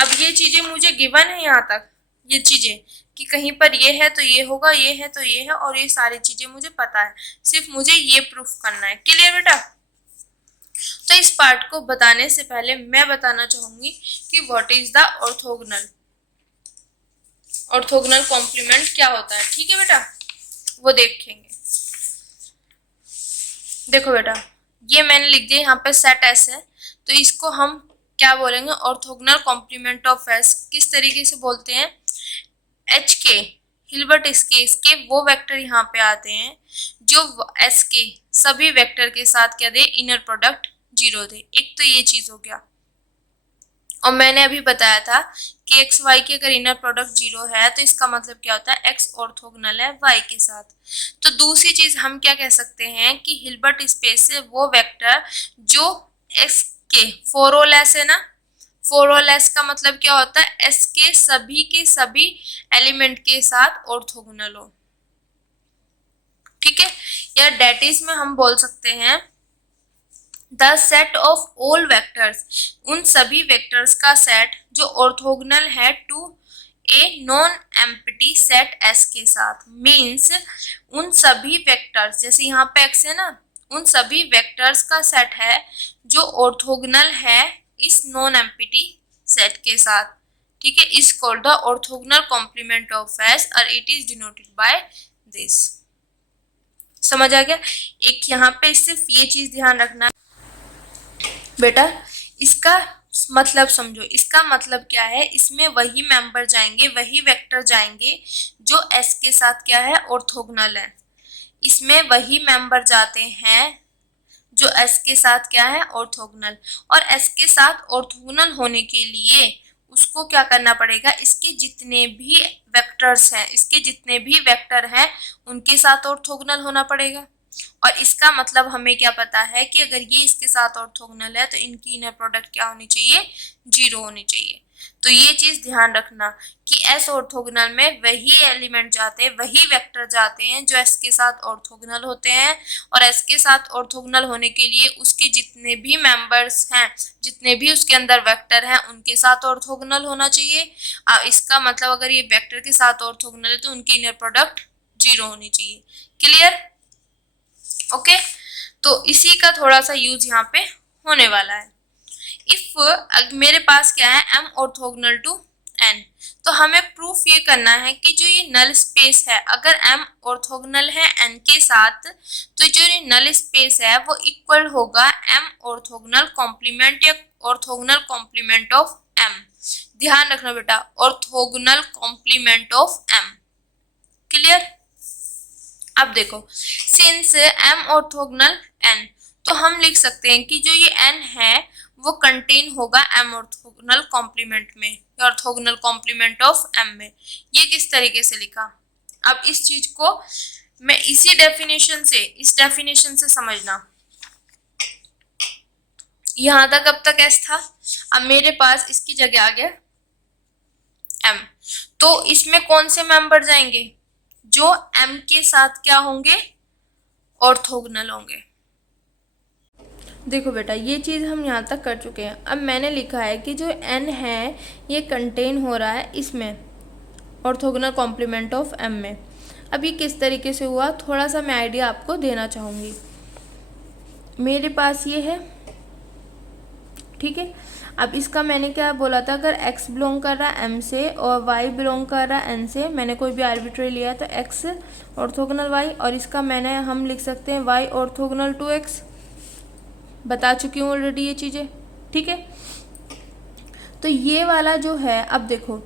अब ये चीजें मुझे गिवन है यहाँ तक, ये चीजें कि कहीं पर ये है तो ये होगा, ये है तो ये है, और ये सारी चीजें मुझे पता है, सिर्फ मुझे ये प्रूफ करना है। क्लियर बेटा? तो इस पार्ट को बताने से पहले मैं बताना चाहूंगी कि what is the orthogonal complement क्या होता है। ठीक है बेटा, वो देखेंगे। देखो बेटा, ये मैंने लिख दिया यहाँ पे सेट एस है, तो इसको हम क्या बोलेंगे, ऑर्थोगोनल कॉम्प्लीमेंट ऑफ एस। किस तरीके से बोलते हैं, एच के हिल्बर्ट स्केस के वो वेक्टर यहाँ पे आते हैं जो एस के सभी वेक्टर के साथ क्या दे, इनर प्रोडक्ट जीरो दे। एक तो ये चीज हो गया। और मैंने अभी बताया था कि एक्स वाई की अगर इनर प्रोडक्ट 0 है तो इसका मतलब क्या होता है, एक्स ऑर्थोगोनल है वाई के साथ। तो दूसरी चीज हम क्या कह सकते हैं कि हिल्बर्ट स्पेस से वो वेक्टर जो एक्स के फोर ओ लेस है ना, फोर ओ लेस का मतलब क्या होता है, एस के सभी एलिमेंट के साथ ऑर्थोगोनल हो। ठीक है, या डेट इज में हम बोल सकते हैं the set of all vectors, उन सभी वेक्टर्स का सेट जो ऑर्थोगोनल है to a non empty set S के साथ। मीन्स उन सभी वेक्टर्स, जैसे यहाँ पे एक्स है ना, उन सभी वेक्टर्स का सेट है जो ऑर्थोगोनल है इस नॉन एम्प्टी सेट के साथ। ठीक है, is called the orthogonal complement of S और it is denoted by this. समझ आ गया? एक यहाँ पे सिर्फ ये चीज ध्यान रखना बेटा, इसका मतलब समझो। इसका मतलब क्या है, इसमें वही मेंबर जाएंगे, वही वेक्टर जाएंगे जो एस के साथ क्या है, ऑर्थोगोनल है। इसमें वही मेंबर जाते हैं जो एस के साथ क्या है, ऑर्थोगोनल। और एस के साथ ऑर्थोगोनल होने के लिए उसको क्या करना पड़ेगा, इसके जितने भी वेक्टर्स हैं, इसके जितने भी वेक्टर हैं उनके साथ ऑर्थोगोनल होना पड़ेगा। और इसका मतलब हमें क्या पता है कि अगर ये इसके साथ ऑर्थोगोनल है तो इनकी इनर प्रोडक्ट क्या होनी चाहिए, 0 होनी चाहिए। तो ये चीज ध्यान रखना कि एस ऑर्थोगोनल में वही एलिमेंट जाते हैं, वही वेक्टर जाते हैं जो एस के साथ ऑर्थोगोनल होते हैं। और एस के साथ ऑर्थोगोनल होने के लिए उसके जितने भी मेंबर्स हैं, जितने भी उसके अंदर वेक्टर हैं, उनके साथ ऑर्थोगोनल होना चाहिए। इसका मतलब अगर ये वेक्टर के साथ ऑर्थोगोनल है तो उनकी इनर प्रोडक्ट 0 होनी चाहिए। क्लियर? ओके, तो इसी का थोड़ा सा यूज यहाँ पे होने वाला है। इफ मेरे पास क्या है, m ऑर्थोगोनल टू n, तो हमें प्रूफ ये करना है कि जो ये नल स्पेस है, अगर m ऑर्थोगोनल है n के साथ, तो जो ये नल स्पेस है वो इक्वल होगा m ऑर्थोगोनल कॉम्प्लीमेंट या ऑर्थोगोनल कॉम्प्लीमेंट ऑफ m। ध्यान रखना बेटा, orthogonal complement of m। Clear? अब देखो, सिंस m ऑर्थोगोनल n, तो हम लिख सकते हैं कि जो ये n है वो कंटेन होगा m ऑर्थोगोनल कॉम्प्लीमेंट में, ऑर्थोगोनल कॉम्प्लीमेंट ऑफ m में। ये किस तरीके से लिखा, अब इस चीज को मैं इसी डेफिनेशन से, इस डेफिनेशन से समझना। यहां तक अब तक s था, अब मेरे पास इसकी जगह आ गया m, तो इसमें कौन से मेंबर जाएंगे, जो m के साथ क्या होंगे, ऑर्थोगोनल होंगे। देखो बेटा, ये चीज़ हम यहाँ तक कर चुके हैं। अब मैंने लिखा है कि जो n है ये कंटेन हो रहा है इसमें, ऑर्थोगोनल कॉम्प्लीमेंट ऑफ m में। अब ये किस तरीके से हुआ, थोड़ा सा मैं आइडिया आपको देना चाहूँगी। मेरे पास ये है, ठीक है। अब इसका मैंने क्या बोला था, अगर x बिलोंग कर रहा है m से और y बिलोंग कर रहा है n से, मैंने कोई भी आर्बिट्री लिया तो x ऑर्थोगोनल y, और इसका मैंने हम लिख सकते हैं y ऑर्थोगोनल टू x। बता चुकी हूँ ऑलरेडी ये चीज़ें, ठीक है। तो ये वाला जो है, अब देखो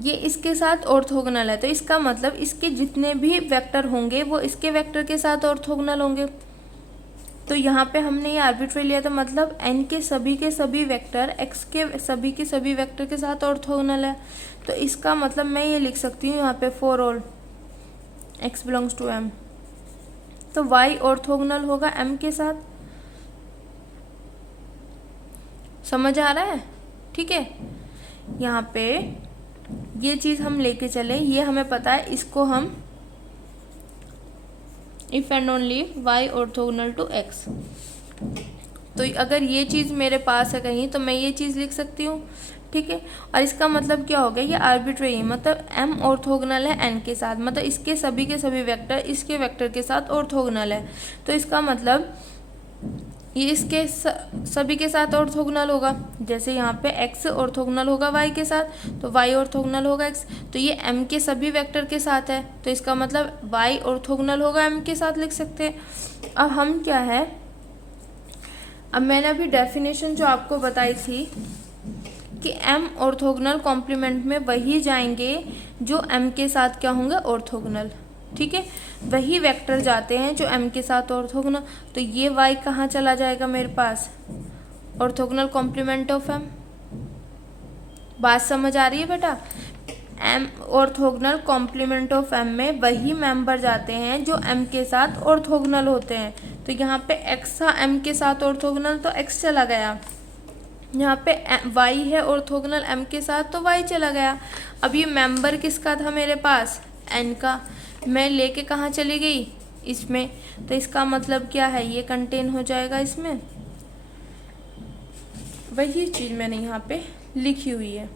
ये इसके साथ ऑर्थोगोनल है, तो इसका मतलब इसके जितने भी वेक्टर होंगे वो इसके वेक्टर के साथ ऑर्थोगोनल होंगे। तो यहाँ पे हमने ये आर्बिट्री लिया था, मतलब n के सभी वेक्टर x के सभी वेक्टर के साथ ऑर्थोगोनल है। तो इसका मतलब मैं ये लिख सकती हूँ यहाँ पे for all x belongs to m, तो y ऑर्थोगोनल होगा m के साथ। समझ आ रहा है? ठीक है, यहाँ पे ये चीज़ हम लेके चले, ये हमें पता है, इसको हम if and only y orthogonal to x। तो अगर ये चीज़ मेरे पास है कहीं तो मैं ये चीज़ लिख सकती हूँ, ठीक है। और इसका मतलब क्या हो गया, ये आर्बिट्रेरी, मतलब m ऑर्थोगोनल है n के साथ, मतलब इसके सभी वेक्टर इसके वेक्टर के साथ ऑर्थोगोनल है। तो इसका मतलब ये इसके सभी के साथ ऑर्थोगोनल होगा। जैसे यहाँ पे x ऑर्थोगोनल होगा y के साथ, तो y ऑर्थोगोनल होगा x। तो ये m के सभी वेक्टर के साथ है, तो इसका मतलब y ऑर्थोगोनल होगा m के साथ लिख सकते हैं। अब हम क्या है, अब मैंने अभी डेफिनेशन जो आपको बताई थी कि m ऑर्थोगोनल कॉम्प्लीमेंट में वही जाएंगे जो m के साथ क्या होंगे, ऑर्थोगोनल, ठीक है। वही वेक्टर जाते हैं जो m के साथ ऑर्थोगोनल। तो ये y कहाँ चला जाएगा मेरे पास, ऑर्थोगोनल कॉम्प्लीमेंट ऑफ m। बात समझ आ रही है बेटा? M orthogonal complement of M में वही मेंबर जाते हैं जो एम के साथ ऑर्थोगोनल होते हैं। तो यहाँ पे एक्स था एम के साथ ऑर्थोगोनल, तो एक्स चला गया। यहाँ पे वाई है ऑर्थोगोनल एम के साथ, तो वाई चला गया। अब ये मेंबर किसका था मेरे पास? एन का। मैं लेके कहाँ चली गई? इसमें। तो इसका मतलब क्या है? ये कंटेन हो जाएगा इसमें। वही चीज़ मैंने यहाँ पे लिखी हुई है,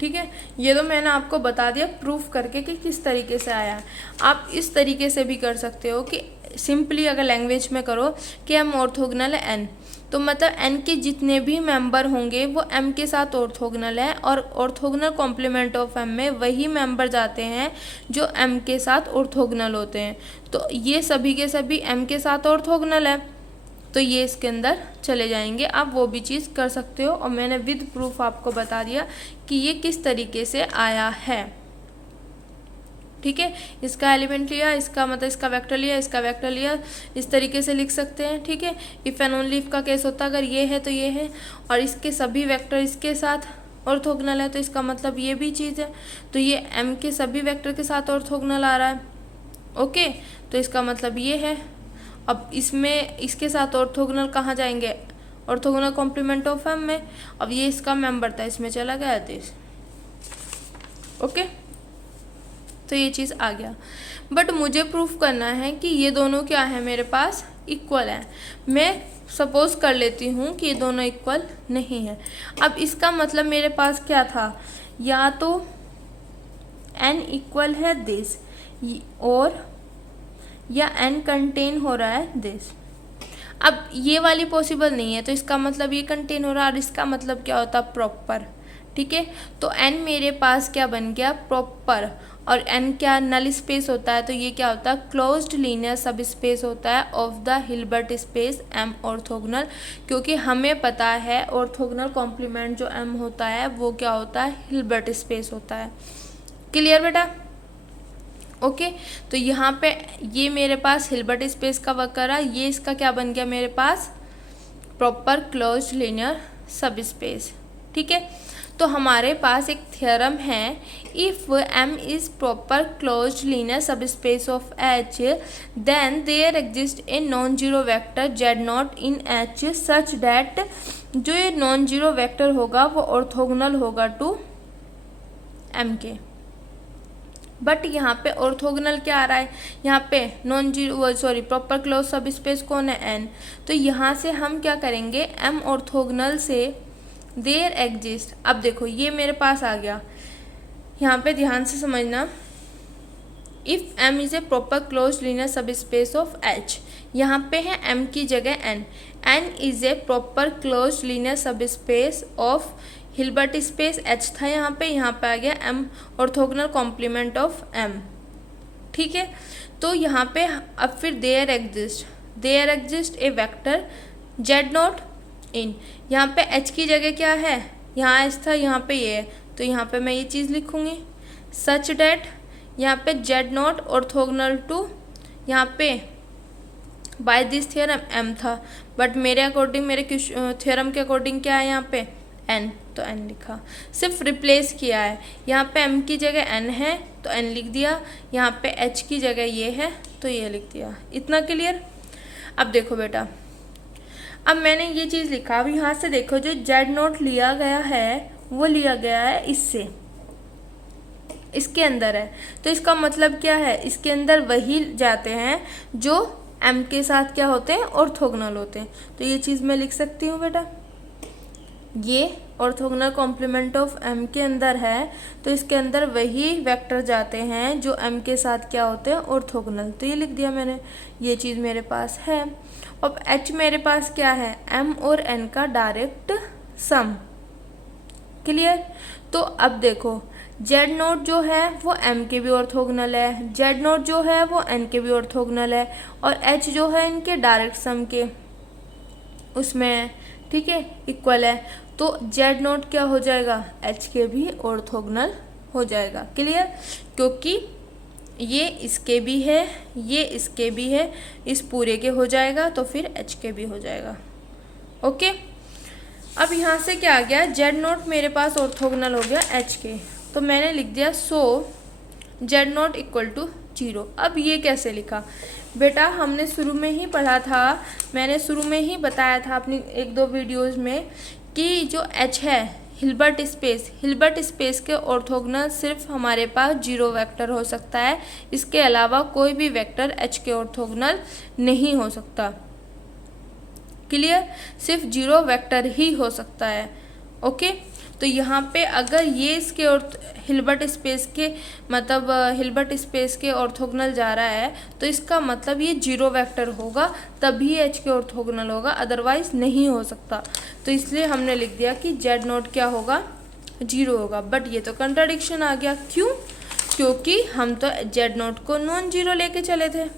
ठीक है। ये तो मैंने आपको बता दिया प्रूफ करके कि किस तरीके से आया है। आप इस तरीके से भी कर सकते हो कि सिंपली अगर लैंग्वेज में करो कि एम ऑर्थोगोनल है एन, तो मतलब एन के जितने भी मेंबर होंगे वो एम के साथ ऑर्थोगोनल है, और ऑर्थोगोनल कॉम्प्लीमेंट ऑफ एम में वही मेंबर जाते हैं जो एम के साथ ऑर्थोगोनल होते हैं। तो ये सभी के सभी एम के साथ ऑर्थोगोनल है, तो ये इसके अंदर चले जाएंगे। आप वो भी चीज़ कर सकते हो, और मैंने विद प्रूफ आपको बता दिया कि ये किस तरीके से आया है, ठीक है। इसका एलिमेंट लिया, इसका मतलब इसका वेक्टर लिया, इसका वेक्टर लिया, इस तरीके से लिख सकते हैं, ठीक है। इफ़ एंड ओनली इफ का केस होता अगर ये है तो ये है, और इसके सभी वेक्टर इसके साथ ऑर्थोगोनल है, तो इसका मतलब ये भी चीज़ है। तो ये एम के सभी वेक्टर के साथ ऑर्थोगोनल आ रहा है, ओके। तो इसका मतलब ये है। अब इसमें इसके साथ ऑर्थोगोनल कहाँ जाएंगे? ऑर्थोगोनल कॉम्प्लीमेंट ऑफ एम में। अब ये इसका मेंबर था, इसमें चला गया दिस, ओके। तो ये चीज़ आ गया। बट मुझे प्रूफ करना है कि ये दोनों क्या है मेरे पास? इक्वल है। मैं सपोज कर लेती हूँ कि ये दोनों इक्वल नहीं है। अब इसका मतलब मेरे पास क्या था? या तो n इक्वल है दिस, और या n कंटेन हो रहा है दिस। अब ये वाली पॉसिबल नहीं है, तो इसका मतलब ये कंटेन हो रहा है, और इसका मतलब क्या होता? प्रॉपर, ठीक है। तो n मेरे पास क्या बन गया? प्रॉपर। और n क्या नल स्पेस होता है, तो ये क्या होता है? क्लोज्ड लीनियर सब स्पेस होता है of the Hilbert space m orthogonal, क्योंकि हमें पता है ऑर्थोगोनल कॉम्प्लीमेंट जो m होता है वो क्या होता है? हिल्बर्ट स्पेस होता है। क्लियर बेटा? ओके। तो यहाँ पे ये मेरे पास हिल्बर्ट स्पेस का वर्क कर रहा है, ये इसका क्या बन गया मेरे पास? Proper closed linear subspace, ठीक है। तो हमारे पास एक थ्योरम है, if M is proper closed linear subspace of H, then there exist a non zero vector Z0 in H such that जो ये नॉन जीरो वेक्टर होगा वो ऑर्थोगोनल होगा टू M के। बट यहाँ पे ऑर्थोगोनल क्या आ रहा है? यहाँ पे नॉन जीरो प्रॉपर क्लोज सब स्पेस कौन है? n। तो यहाँ से हम क्या करेंगे? m ऑर्थोगोनल से देयर एग्जिस्ट। अब देखो ये मेरे पास आ गया, यहाँ पे ध्यान से समझना। If m is a proper close linear subspace of h, यहाँ पे है m की जगह n। n is a proper close linear subspace of Hilbert space H था यहाँ पे आ गया m orthogonal complement of m, ठीक है। तो यहाँ पे अब फिर there exist a vector Z0 in, यहाँ पे H की जगह क्या है? यहाँ H था, यहाँ पे ये है, तो यहाँ पे मैं ये चीज़ लिखूँगी सच डैट यहाँ पे Z0 ऑर्थोगोनल टू, यहाँ पे बाय दिस थ्योरम m था, बट मेरे अकॉर्डिंग, मेरे थ्योरम के अकॉर्डिंग क्या है यहाँ पे? n, तो n लिखा, सिर्फ रिप्लेस किया है। यहाँ पे m की जगह n है तो n लिख दिया, यहाँ पे h की जगह ये है तो ये लिख दिया। इतना क्लियर? अब देखो बेटा, अब मैंने ये चीज़ लिखा, अब यहाँ से देखो जो Z0 लिया गया है वो लिया गया है इससे, इसके अंदर है, तो इसका मतलब क्या है? इसके अंदर वही जाते हैं जो m के साथ क्या होते हैं? ऑर्थोगोनल होते हैं। तो ये चीज़ मैं लिख सकती हूँ बेटा, ये ऑर्थोगोनल कॉम्प्लीमेंट ऑफ m के अंदर है, तो इसके अंदर वही वेक्टर जाते हैं जो m के साथ क्या होते हैं? ऑर्थोगोनल। तो ये लिख दिया मैंने, ये चीज़ मेरे पास है। अब h मेरे पास क्या है? m और n का डायरेक्ट सम। क्लियर? तो अब देखो Z0 जो है वो m के भी ऑर्थोगोनल है, Z0 जो है वो n के भी ऑर्थोगोनल है, और h जो है इनके डायरेक्ट सम के उसमें है, ठीक है, इक्वल है। तो Z0 क्या हो जाएगा? h के भी ऑर्थोगोनल हो जाएगा। क्लियर? क्योंकि ये इसके भी है, ये इसके भी है, इस पूरे के हो जाएगा तो फिर h के भी हो जाएगा। ओके, अब यहाँ से क्या आ गया, जेड नॉट मेरे पास ऑर्थोगोनल हो गया एच के, तो मैंने लिख दिया सो जेड नॉट इक्वल टू 0। अब ये कैसे लिखा बेटा, हमने शुरू में ही पढ़ा था, मैंने शुरू में ही बताया था अपनी 1-2 वीडियोज़ में कि जो एच है हिल्बर्ट स्पेस के ऑर्थोगोनल सिर्फ हमारे पास 0 वेक्टर हो सकता है, इसके अलावा कोई भी वेक्टर एच के ऑर्थोगोनल नहीं हो सकता। क्लियर, सिर्फ 0 वेक्टर ही हो सकता है। ओके, तो यहाँ पे अगर ये इसके हिल्बर्ट स्पेस के मतलब हिल्बर्ट स्पेस के ऑर्थोगोनल जा रहा है तो इसका मतलब ये 0 वेक्टर होगा, तभी एच के ऑर्थोगोनल होगा, अदरवाइज नहीं हो सकता। तो इसलिए हमने लिख दिया कि जेड नॉट क्या होगा, 0 होगा। बट ये तो कंट्राडिक्शन आ गया, क्यों? क्योंकि हम तो जेड नॉट को नॉन जीरो लेके चले थे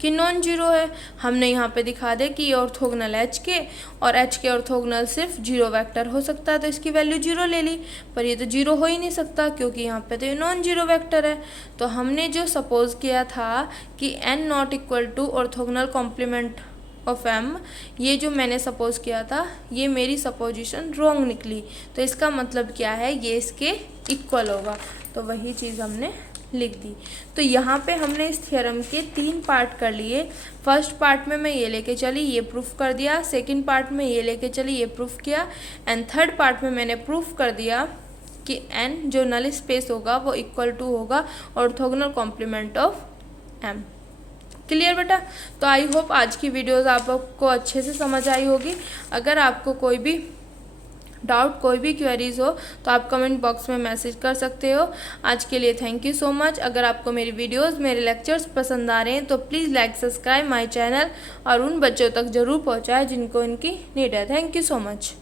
कि नॉन जीरो है। हमने यहाँ पे दिखा दे कि ये ऑर्थोगोनल एच के और एच के ऑर्थोगोनल सिर्फ 0 वेक्टर हो सकता है, तो इसकी वैल्यू 0 ले ली, पर ये तो 0 हो ही नहीं सकता क्योंकि यहाँ पे तो ये नॉन जीरो वेक्टर है। तो हमने जो सपोज किया था कि N not equal to orthogonal complement of M, ये जो मैंने सपोज किया था ये मेरी सपोजिशन रॉन्ग निकली, तो इसका मतलब क्या है, ये इसके इक्वल होगा। तो वही चीज़ हमने लिख दी। तो यहाँ पे हमने इस थ्योरम के 3 पार्ट कर लिए। फर्स्ट पार्ट में मैं ये लेके चली, ये प्रूफ कर दिया, सेकंड पार्ट में ये लेके चली, ये प्रूफ किया, एंड थर्ड पार्ट में मैंने प्रूफ कर दिया कि एन जो नल स्पेस होगा वो इक्वल टू होगा orthogonal complement of M. Clear बेटा? तो आई होप आज की वीडियोज़ आपको अच्छे से समझ आई होगी। अगर आपको कोई भी डाउट, कोई भी क्वेरीज हो तो आप कमेंट बॉक्स में मैसेज कर सकते हो। आज के लिए थैंक यू सो मच। अगर आपको मेरी वीडियोस, मेरे लेक्चर्स पसंद आ रहे हैं तो please like, subscribe my channel और उन बच्चों तक ज़रूर पहुंचाएं जिनको इनकी नीड है। Thank you so much.